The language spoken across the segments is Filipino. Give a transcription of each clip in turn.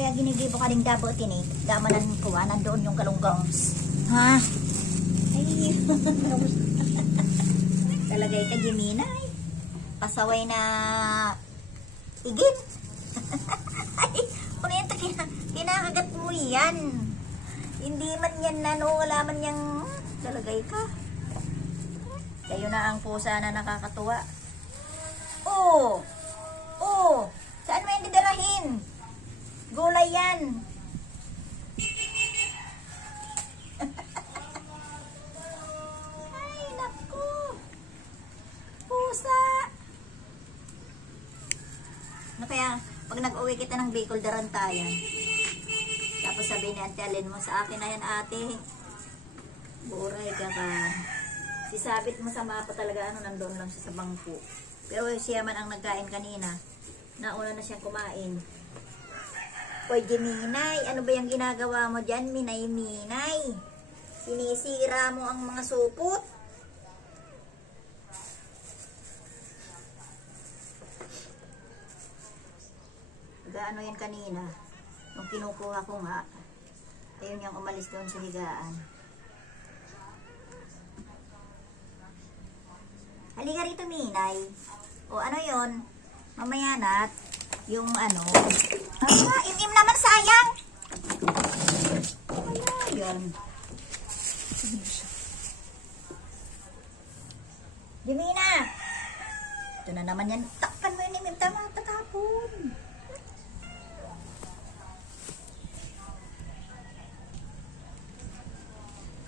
kaya ginigibo ka rin dabo tinik. Damanan ko nandoon yung kalunggongs. Ha? Ay, talagay ka Jiminay. Pasaway na igin. Ay, kung ito kinakagat mo yan. Hindi man yan wala man yang talagay ka. Kayo na ang pusa na nakakatuwa. Oh! Oh! Saan mo yan didarahin? Gulay yan. Ay, naku. Pusa. Ano kaya, pag nag-uwi kita ng Bicol, darantayan. Tapos sabihin ni Auntie Alin mo, sa akin na yan ate. Buray ka ka. Sisabit mo sa mapa talaga, nandoon lang siya sa bangko. Pero siya man ang nagkain kanina. Nauna na siyang kumain. Hoy, Jiminay, ano ba yung ginagawa mo dyan, Minay? Sinisira mo ang mga supot. Gaano yan kanina? Nung kinukuha ko nga, ayun yung umalis doon sa higaan. Halika rito, Minay. O ano yon? Mamaya nat, yung ano. Im-im naman, sayang. Wala yan. Jimina! Ito na naman yan. Takpan mo yun, im-im. Tama, tatapon.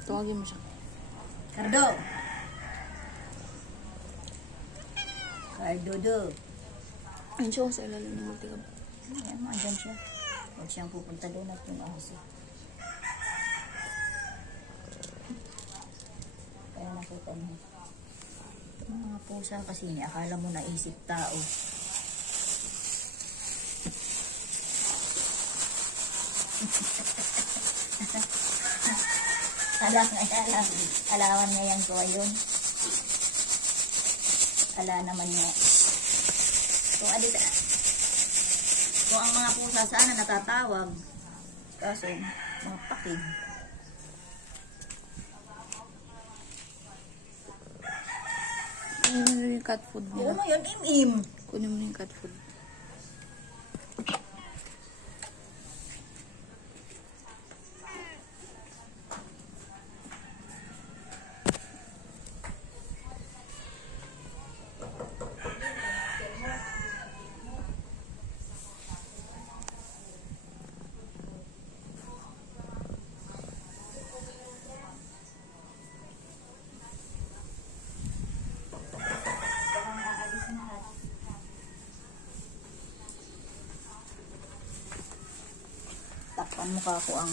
Tawagin mo siya. Cardo! Cardo. Ayun siya sa ilalim ng magtigab. Ayan mo, andyan siya. Huwag siyang pupunta doon at yung aso. Kaya nakita niyo. Itong mga pusa kasi niya, akala mo naisip tao. Alawan niya yan ko ayun. Ala naman niya. Kung ang mga pusa sana natatawag, kaso mga pakig. Kunin mo yung cat food Oo nila. mo yun, im-im. Kunin mo yung cat food. Takpan mukha ko ang